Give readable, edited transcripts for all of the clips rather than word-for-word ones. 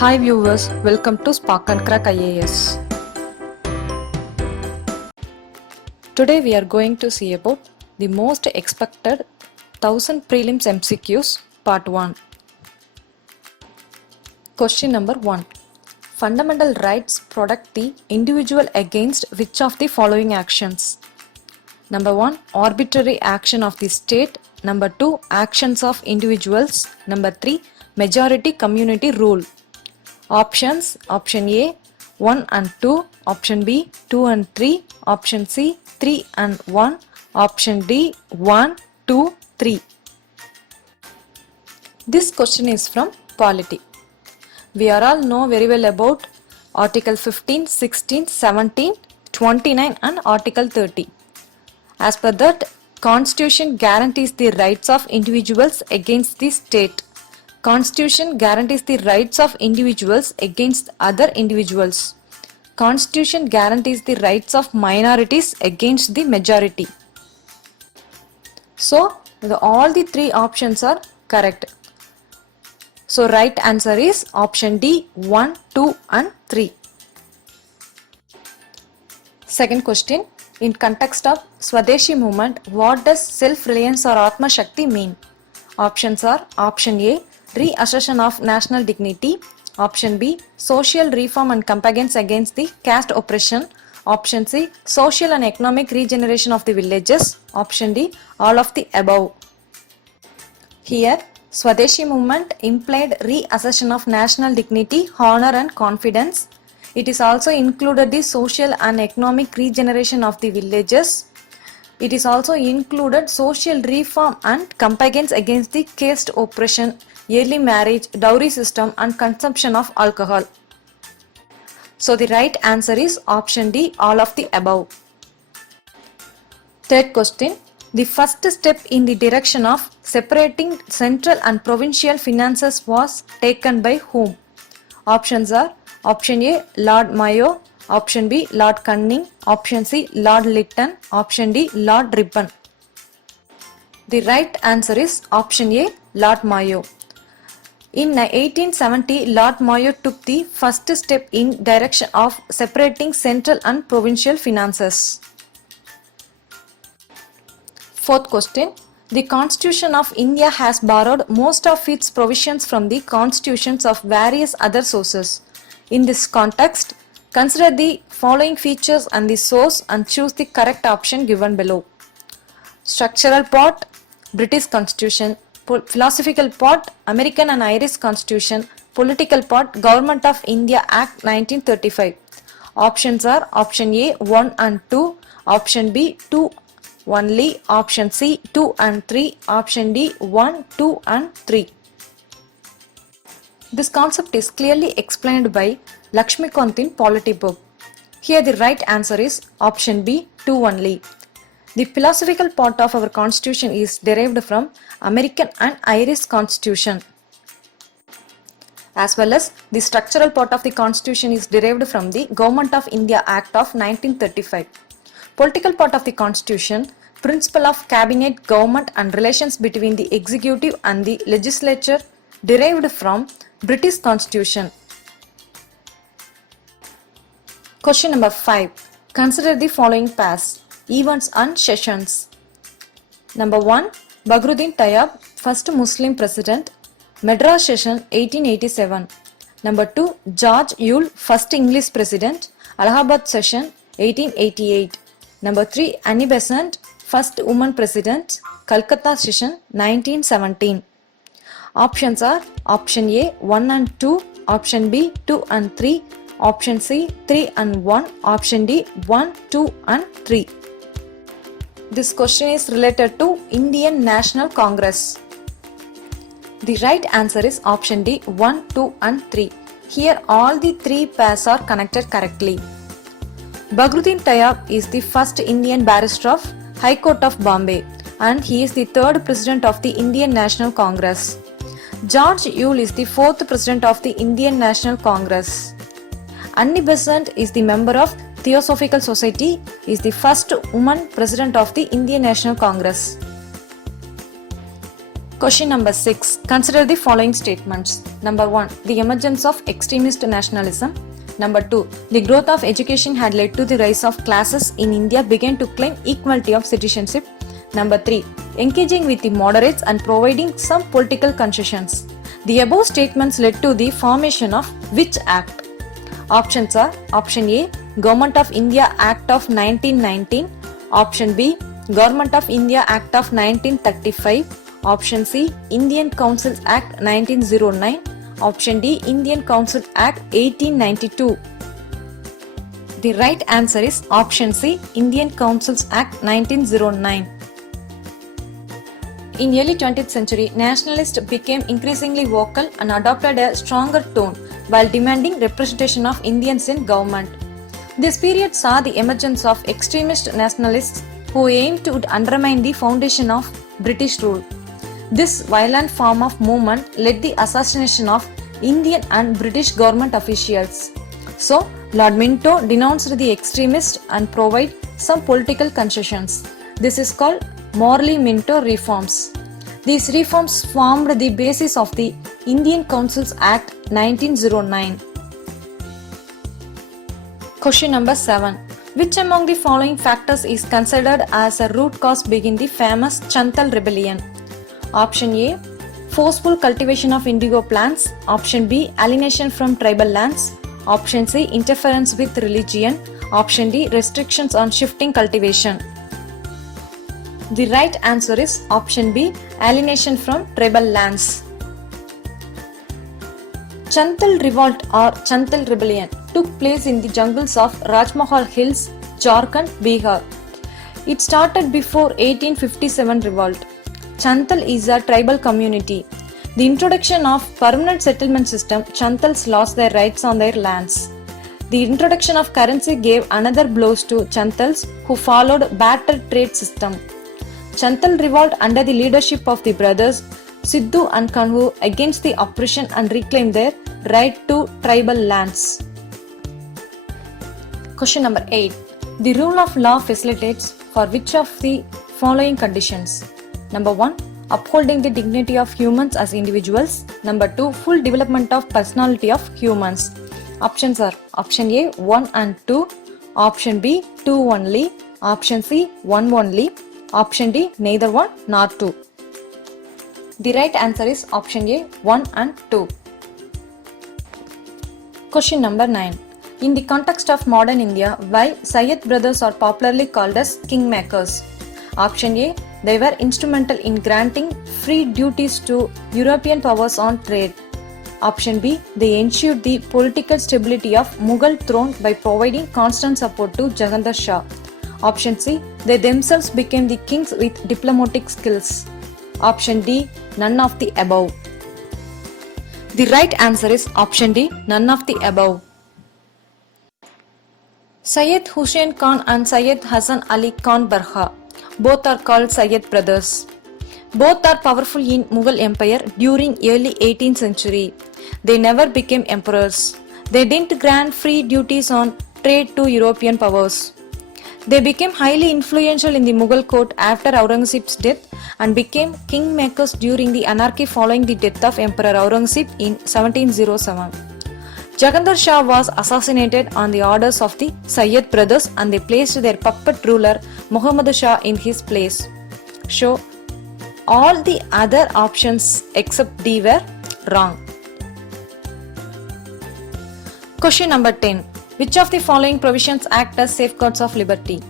Hi viewers, welcome to Spark and Crack IAS. Today we are going to see about the most expected 1000 prelims MCQs part 1. Question number 1. Fundamental rights protect the individual against which of the following actions? Number 1. Arbitrary action of the state. Number 2. Actions of individuals. Number 3. Majority community rule. Options: Option A 1 and 2, Option B 2 and 3, Option C 3 and 1, Option D 1, 2, 3. This question is from Polity. We are all know very well about Article 15, 16, 17, 29 and Article 30. As per that, Constitution guarantees the rights of individuals against the state. Constitution guarantees the rights of individuals against other individuals. Constitution guarantees the rights of minorities against the majority. So, all the three options are correct. So, right answer is option D 1, 2 and 3. Second question. In context of Swadeshi movement, what does self-reliance or Atma Shakti mean? Options are: Option A reassertion of national dignity, Option B social reform and campaigns against the caste oppression, Option C social and economic regeneration of the villages, Option D all of the above. Here Swadeshi movement implied reassertion of national dignity, honor and confidence. It is also included the social and economic regeneration of the villages. It is also included social reform and campaigns against the caste oppression, early marriage, dowry system and consumption of alcohol. So the right answer is option D, all of the above. Third question. The first step in the direction of separating central and provincial finances was taken by whom? Options are: Option A Lord Mayo, Option B Lord Canning, Option C Lord Lytton, Option D Lord Ripon. The right answer is Option A Lord Mayo. In 1870, Lord Mayo took the first step in direction of separating central and provincial finances. Fourth question. The Constitution of India has borrowed most of its provisions from the constitutions of various other sources. In this context, consider the following features and the source and choose the correct option given below. Structural part, British Constitution. Philosophical part, American and Irish Constitution. Political part, Government of India Act 1935. Options are: Option A 1 and 2, Option B 2 only, Option C 2 and 3, Option D 1, 2 and 3. This concept is clearly explained by Lakshmikant in Polity book. Here the right answer is Option B 2 only. The philosophical part of our constitution is derived from American and Irish Constitution, as well as the structural part of the constitution is derived from the Government of India Act of 1935. Political part of the constitution, principle of cabinet government and relations between the executive and the legislature, derived from British Constitution. Question number 5. Consider the following pairs, events and sessions. Number 1. Badruddin Tayyab, first Muslim president, Madras session 1887. Number 2. George Yule, first English president, Allahabad session 1888. Number 3. Annie Besant, first woman president, Calcutta session 1917. Options are: Option A 1 and 2, Option B 2 and 3, Option C 3 and 1, Option D 1, 2 and 3. This question is related to Indian National Congress. The right answer is Option D 1, 2 and 3. Here all the three pairs are connected correctly. Badruddin Tayyab is the first Indian barrister of High Court of Bombay and he is the third president of the Indian National Congress. George Yule is the fourth president of the Indian National Congress. Annie Besant is the member of Theosophical Society, is the first woman president of the Indian National Congress. Question number 6. Consider the following statements. Number 1. The emergence of extremist nationalism. Number 2. The growth of education had led to the rise of classes in India began to claim equality of citizenship. Number 3. Engaging with the moderates and providing some political concessions. The above statements led to the formation of which act? Options are: Option A, Government of India Act of 1919. Option B, Government of India Act of 1935. Option C, Indian Councils Act 1909. Option D, Indian Council Act 1892. The right answer is option C, Indian Councils Act 1909. In early 20th century, nationalists became increasingly vocal and adopted a stronger tone while demanding representation of Indians in government. This period saw the emergence of extremist nationalists who aimed to undermine the foundation of British rule. This violent form of movement led the assassination of Indian and British government officials. So, Lord Minto denounced the extremists and provided some political concessions. This is called Morley-Minto reforms. These reforms formed the basis of the Indian Councils Act 1909. Question number 7. Which among the following factors is considered as a root cause behind the famous Chantal rebellion? Option A, forceful cultivation of indigo plants. Option B, alienation from tribal lands. Option C, interference with religion. Option D, restrictions on shifting cultivation. The right answer is option B, alienation from tribal lands. Chantal revolt or Chantal rebellion took place in the jungles of Rajmahal Hills, Jharkhand, Bihar. It started before 1857 revolt. Chantal is a tribal community. The introduction of permanent settlement system, Chantals lost their rights on their lands. The introduction of currency gave another blows to Chantals who followed barter trade system. Chantal revolt under the leadership of the brothers Sidhu and Kanhu against the oppression and reclaimed their right to tribal lands. Question number 8. The rule of law facilitates for which of the following conditions? Number 1. Upholding the dignity of humans as individuals. Number 2. Full development of personality of humans. Options are option A 1 and 2, option B 2 only, option C 1 only, option D neither 1 nor 2. The right answer is option A 1 and 2. Question number 9. In the context of modern India, why Syed brothers are popularly called as kingmakers? Option A. They were instrumental in granting free duties to European powers on trade. Option B. They ensured the political stability of Mughal throne by providing constant support to Jahandar Shah. Option C. They themselves became the kings with diplomatic skills. Option D. None of the above. The right answer is option D. None of the above. Syed Hussain Khan and Syed Hassan Ali Khan Barha. Both are called Syed brothers. Both are powerful in Mughal Empire during early 18th century. They never became emperors. They didn't grant free duties on trade to European powers. They became highly influential in the Mughal court after Aurangzeb's death and became kingmakers during the anarchy following the death of Emperor Aurangzeb in 1707. Jahandar Shah was assassinated on the orders of the Syed brothers and they placed their puppet ruler Muhammad Shah in his place. So, all the other options except D were wrong. Question number 10. Which of the following provisions act as safeguards of liberty?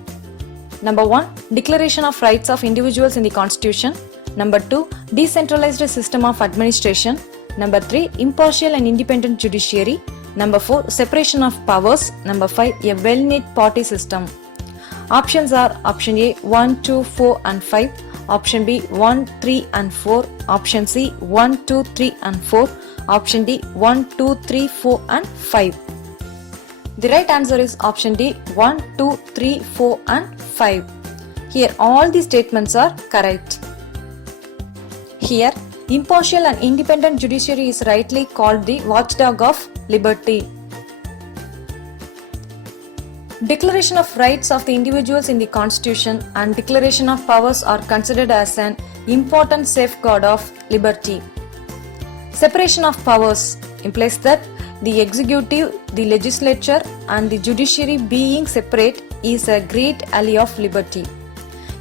Number 1. Declaration of rights of individuals in the Constitution. Number 2. Decentralized system of administration. Number 3. Impartial and independent judiciary. Number 4. Separation of powers. Number 5. A well-knit party system. Options are option A 1, 2, 4 and 5. Option B 1, 3 and 4. Option C 1, 2, 3 and 4. Option D 1, 2, 3, 4 and 5. The right answer is option D 1, 2, 3, 4 and 5. Here all the statements are correct. Here impartial and independent judiciary is rightly called the watchdog of liberty. Declaration of rights of the individuals in the Constitution and declaration of powers are considered as an important safeguard of liberty. Separation of powers implies that the executive, the legislature, and the judiciary being separate is a great ally of liberty.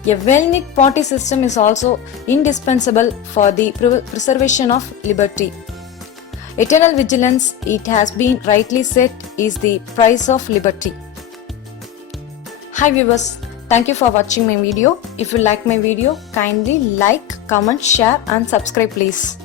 A well-knit party system is also indispensable for the preservation of liberty. Eternal vigilance, it has been rightly said, is the price of liberty. Hi viewers, thank you for watching my video. If you like my video, kindly like, comment, share and subscribe please.